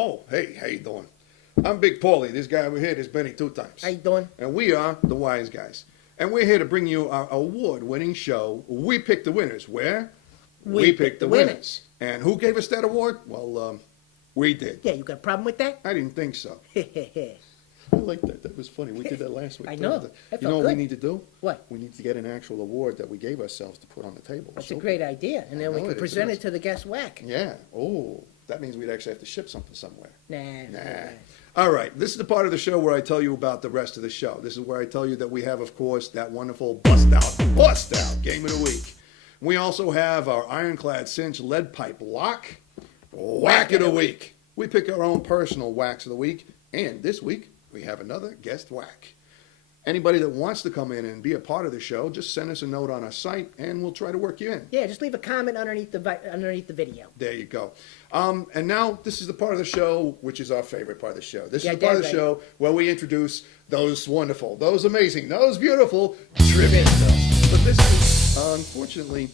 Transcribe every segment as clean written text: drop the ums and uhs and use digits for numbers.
Oh, hey, how you doing? I'm Big Pauley. This guy over here is Vinny Two Times. How you doing? And we are the WiseGuys. And we're here to bring you our award-winning show, We Pick the Winners, where we pick the winners. And who gave us that award? Well, we did. Yeah, you got a problem with that? I didn't think so. I like that. That was funny. We did that last week. I know. You That know felt what we good. need to do? What? We need to get an actual award that we gave ourselves to put on the table. That's a great idea. And then we know can it present is. it to the guest whack. Yeah. Oh, that means we'd actually have to ship something somewhere. Nah. All right, this is the part of the show where I tell you about the rest of the show. This is where I tell you that we have, of course, that wonderful bust out game of the week. We also have our ironclad cinch lead pipe lock, whack of the week. We pick our own personal whacks of the week, and this week we have another guest whack. Anybody that wants to come in and be a part of the show, just send us a note on our site, and we'll try to work you in. Yeah, just leave a comment underneath the video. There you go. And now this is the part of the show which is our favorite part of the show. This is Yeah, the part of the right. show where we introduce those wonderful, those amazing, those beautiful trivia girls. But this is, unfortunately,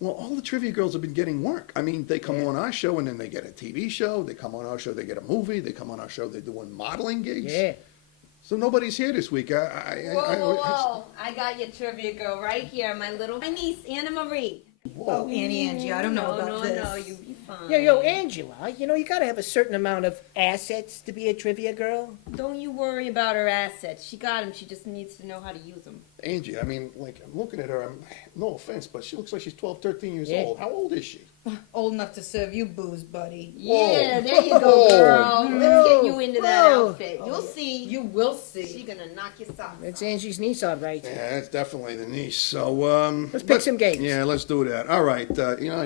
well, all the trivia girls have been getting work. I mean, they come on our show and then they get a TV show. They come on our show, they get a movie. They come on our show, they're doing modeling gigs. Yeah. So nobody's here this week. Whoa. I got your trivia girl right here, my niece, Anna Marie. Whoa. Oh, Angie, I don't know about this. No, you be fine. Yo, Angela, you got to have a certain amount of assets to be a trivia girl. Don't you worry about her assets. She got them. She just needs to know how to use them. Angie, I mean, like, I'm looking at her. No offense, but she looks like she's 12, 13 years Yeah. old. How old is she? Old enough to serve you booze, buddy. Yeah, Whoa. there you go, girl. Let's get you into that Whoa. outfit. You'll see. You will She's see. gonna knock your socks That's off. Angie's niece, all right. Yeah, that's definitely the niece. So, Let's pick some games. Yeah, let's do that. All right.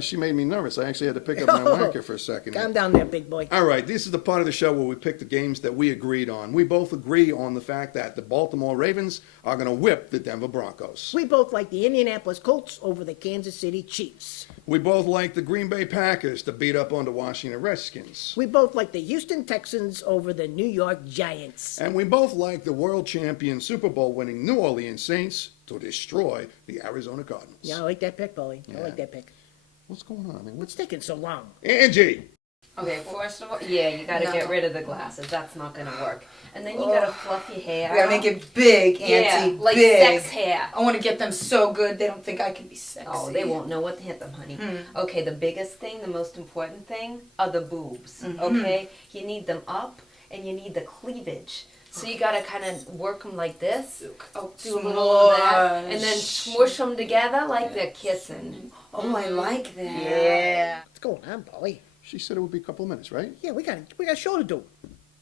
She made me nervous. I actually had to pick up my whacker for a second. Calm down there, big boy. All right, this is the part of the show where we pick the games that we agreed on. We both agree on the fact that the Baltimore Ravens are going to whip the Denver Broncos. We both like the Indianapolis Colts over the Kansas City Chiefs. We both like the Green Bay Packers to beat up on the Washington Redskins. We both like the Houston Texans over the New York Giants. And we both like the world champion Super Bowl winning New Orleans Saints to destroy the Arizona Cardinals. Yeah, I like that pick, Bowie. I Yeah. like that pick. What's going on? I mean, What's taking so long? Angie! Okay, first of all, yeah, you gotta No. get rid of the glasses. That's not gonna work. And then you gotta fluff your hair. We gotta make it big, yeah, Auntie, like big. sex hair. I want to get them so good they don't think I can be sexy. Oh, they won't know what to hit them, honey. Okay, the biggest thing, the most important thing, are the boobs. Okay, you need them up, and you need the cleavage. So you gotta kind of work them like this. Oh, Do a little of that, and then smush. smush them together like they're kissing. Oh, I like that. Yeah. What's going on, Bowie? She said it would be a couple of minutes, right? Yeah, we got a show to do.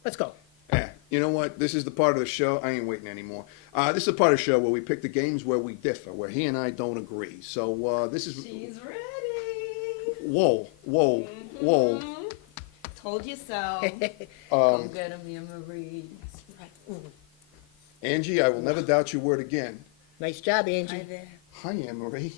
Let's go. Yeah, you know what? This is the part of the show. I ain't waiting anymore. This is the part of the show where we pick the games where we differ, where he and I don't agree. So this is. She's ready. Whoa. Told you so. Um, Get them, Anna Marie. Angie, I will never doubt your word again. Nice job, Angie. Hi, Anne Marie.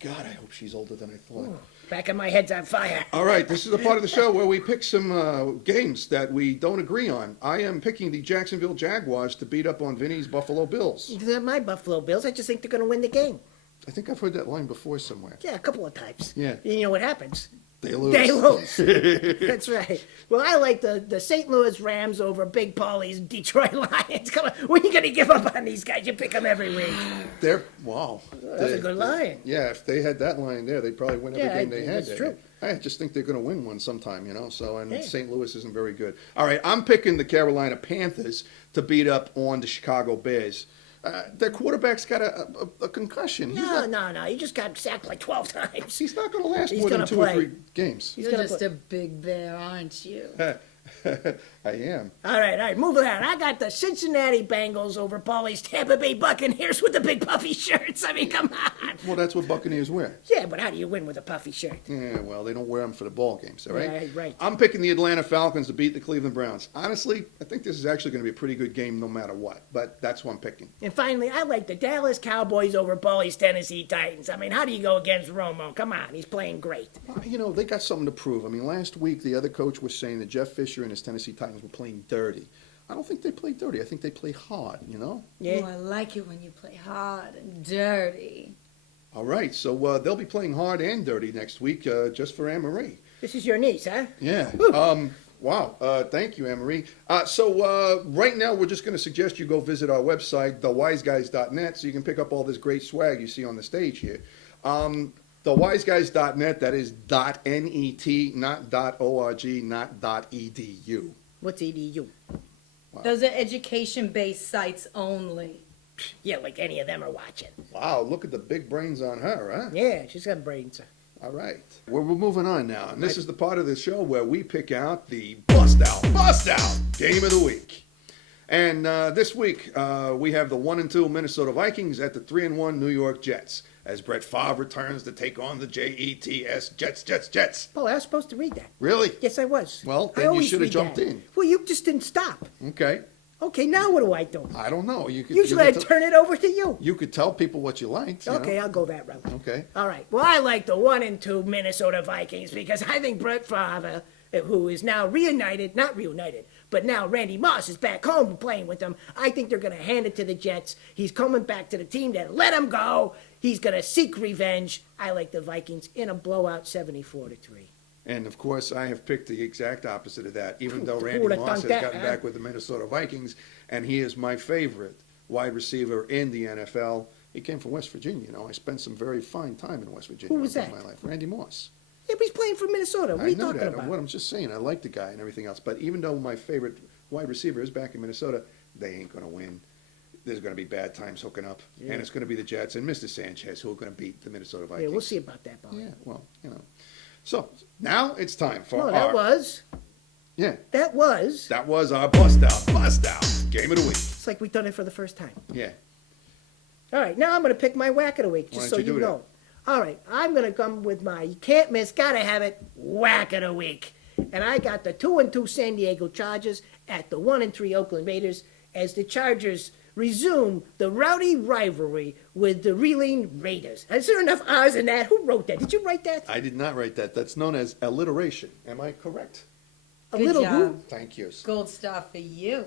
God, I hope she's older than I thought. Back of my head's on fire. All right, this is the part of the show where we pick some games that we don't agree on. I am picking the Jacksonville Jaguars to beat up on Vinny's Buffalo Bills. They're my Buffalo Bills. I just think they're going to win the game. I think I've heard that line before somewhere. Yeah, a couple of times. Yeah. You know what happens? They lose. They lose. That's right. Well, I like the St. Louis Rams over Big Pauley's Detroit Lions. Come on, when are you going to give up on these guys? You pick them every week. Wow. That's a good line. Yeah, if they had that line there, they'd probably win every Yeah, game they had that's there. true. I just think they're going to win one sometime, So, and Yeah. St. Louis isn't very good. All right, I'm picking the Carolina Panthers to beat up on the Chicago Bears. Their quarterback's got a concussion. No. He just got sacked like 12 times. He's not going to last He's more than gonna 2 or play. 3 games. He's You're gonna just play. a big bear, aren't you? I am. All right, move on. I got the Cincinnati Bengals over Paulie's Tampa Bay Buccaneers with the big puffy shirts. I mean, come on. Well, that's what Buccaneers wear. Yeah, but how do you win with a puffy shirt? Yeah, well, they don't wear them for the ball games, all right? Right. I'm picking the Atlanta Falcons to beat the Cleveland Browns. Honestly, I think this is actually going to be a pretty good game no matter what, but that's what I'm picking. And finally, I like the Dallas Cowboys over Paulie's Tennessee Titans. I mean, how do you go against Romo? Come on, he's playing great. They got something to prove. I mean, last week the other coach was saying that Jeff Fisher and his Tennessee Titans were playing dirty. I don't think they play dirty. I think they play hard, Yeah. Oh, I like it when you play hard and dirty. All right, so they'll be playing hard and dirty next week just for Anne Marie. This is your niece, huh? Yeah. Wow. Thank you, Anne-Marie. So right now, we're just going to suggest you go visit our website, thewiseguys.net, so you can pick up all this great swag you see on the stage here. Thewiseguys.net, that is .net, not .org, not .edu. What's EDU? Those are education-based sites only. Yeah, like any of them are watching. Wow, look at the big brains on her, huh? Yeah, she's got brains. All right. We're moving on now. And this is the part of the show where we pick out the bust out game of the week. And this week, we have the 1-2 Minnesota Vikings at the 3-1 New York Jets as Brett Favre returns to take on the Jets, Jets. Paul, I was supposed to read that. Really? Yes, I was. Well, I then you always should have read jumped that. in. Well, you just didn't stop. Okay. Okay, now what do I do? I don't know. You could, Usually you I could turn it over to you. You could tell people what you liked. You Okay, know? I'll go that route. Okay. All right. Well, I like the 1-2 Minnesota Vikings because I think Brett Favre, who is now not reunited, but now Randy Moss is back home playing with them. I think they're going to hand it to the Jets. He's coming back to the team that let him go. He's going to seek revenge. I like the Vikings in a blowout 74-3. And of course, I have picked the exact opposite of that, even though Who Randy would've Moss has thunk that, gotten huh? back with the Minnesota Vikings, and he is my favorite wide receiver in the NFL. He came from West Virginia. You know, I spent some very fine time in West Virginia. Who was in that? my life. Randy Moss. Yeah, but he's playing for Minnesota. What are I you know talking that. about? What I'm just saying, I like the guy and everything else. But even though my favorite wide receiver is back in Minnesota, they ain't going to win. There's going to be bad times hooking up, and it's going to be the Jets and Mr. Sanchez who are going to beat the Minnesota Vikings. Yeah, we'll see about that, Paul. Yeah, well, you know. So now it's time for No, our that was that was our bust out game of the week. It's like we've done it for the first time. Yeah. All right, now I'm going to pick my whack of the week, Why just don't so you you do know. All right, I'm going to come with my you can't miss, gotta have it whack of the week. And I got the 2-2 San Diego Chargers at the 1-3 Oakland Raiders as the Chargers resume the rowdy rivalry with the reeling Raiders. Is there enough R's in that? Who wrote that? Did you write that? I did not write that. That's known as alliteration. Am I correct? A Good little job. who? Thank you. Gold star for you.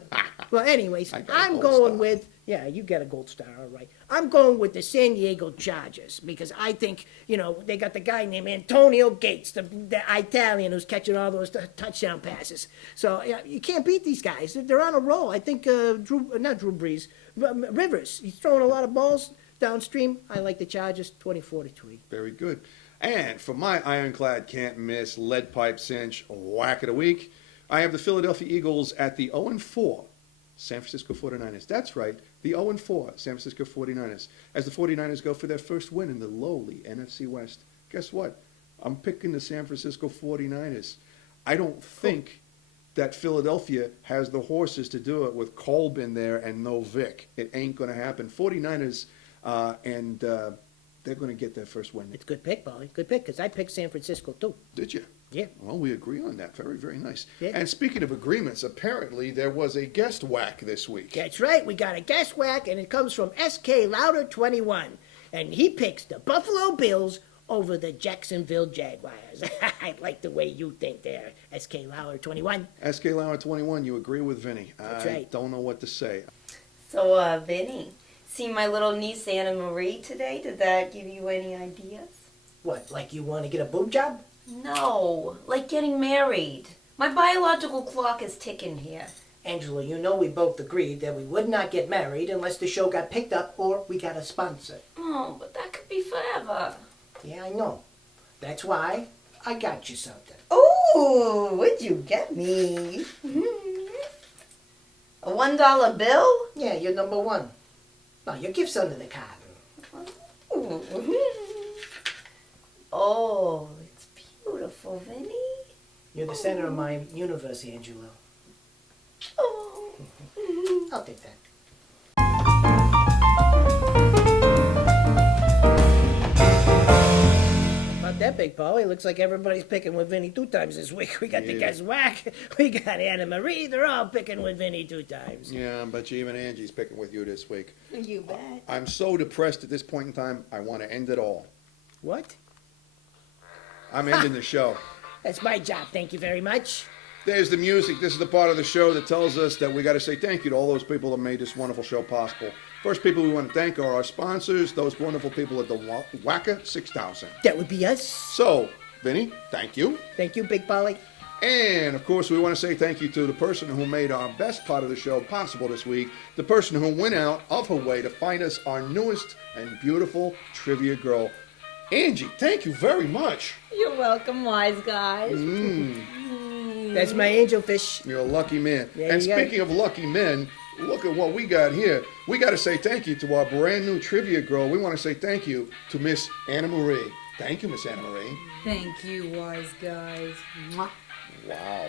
Well, anyways, I got a I'm gold going star. with, yeah, you got a gold star, all right. I'm going with the San Diego Chargers because I think, you know, they got the guy named Antonio Gates, the Italian who's catching all those touchdown passes. So yeah, you can't beat these guys. They're on a roll. I think Drew Brees, Rivers, he's throwing a lot of balls downstream. I like the Chargers 24-3. Very good. And for my ironclad can't miss lead pipe cinch whack of the week, I have the Philadelphia Eagles at the 0-4 San Francisco 49ers. That's right, the 0-4 San Francisco 49ers. As the 49ers go for their first win in the lowly NFC West. Guess what? I'm picking the San Francisco 49ers. I don't think that Philadelphia has the horses to do it with Colbin there and no Vic. It ain't going to happen. 49ers, they're going to get their first win. It's a good pick, Paulie. Good pick because I picked San Francisco too. Did you? Yeah. Well, we agree on that. Very, very nice. Yeah. And speaking of agreements, apparently there was a guest whack this week. That's right. We got a guest whack, and it comes from SK Louder 21, and he picks the Buffalo Bills over the Jacksonville Jaguars. I like the way you think there, SK Louder 21. SK Lauer 21, you agree with Vinny. That's I right. don't know what to say. So, Vinny, see my little niece Anna Marie today? Did that give you any ideas? What, like you want to get a boob job? No, like getting married. My biological clock is ticking here. Angela, you know we both agreed that we would not get married unless the show got picked up or we got a sponsor. Oh, but that could be forever. Yeah, I know. That's why I got you something. Ooh, what'd you get me? A $1 bill? Yeah, you're number one. Now, your gift's under the card. Ooh. Oh, it's beautiful, Vinny. You're the center of my universe, Angela. Oh. I'll take that. About that, Big Paul. It looks like everybody's picking with Vinny Two Times this week. We got the Yeah. guest whack. We got Anna Marie. They're all picking with Vinny Two Times. Yeah, but even Angie's picking with you this week. You bet. I'm so depressed at this point in time, I want to end it all. What? I'm ending the show. That's my job. Thank you very much. There's the music. This is the part of the show that tells us that we got to say thank you to all those people that made this wonderful show possible. First people we want to thank are our sponsors, those wonderful people at the Wacka 6000. That would be us. So, Vinny, thank you. Thank you, Big Pauley. And of course, we want to say thank you to the person who made our best part of the show possible this week, the person who went out of her way to find us our newest and beautiful trivia girl, Angie. Thank you very much. You're welcome, wise guys. That's my angel fish. You're a lucky man. There And you go. speaking of lucky men, look at what we got here. We got to say thank you to our brand new trivia girl. We want to say thank you to Miss Anna Marie. Thank you, Miss Anna Marie. Thank you, wise guys. Mwah. Wow.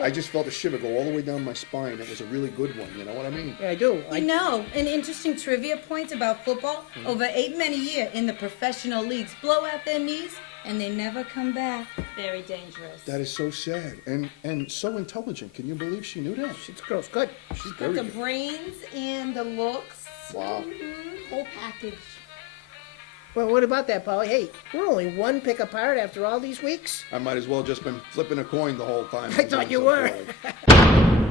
I just felt a shiver go all the way down my spine. It was a really good one. You know what I mean? Yeah, I do. You know, an interesting trivia point about football. Over 8 men a year in the professional leagues blow out their knees and they never come back. Very dangerous. That is so sad and so intelligent. Can you believe she knew that? This girl's good. She's Got very the good. brains and the looks. Wow. Whole package. Well, what about that, Pauley? Hey, we're only one pick apart after all these weeks. I might as well just been flipping a coin the whole time. I thought you So were. poorly.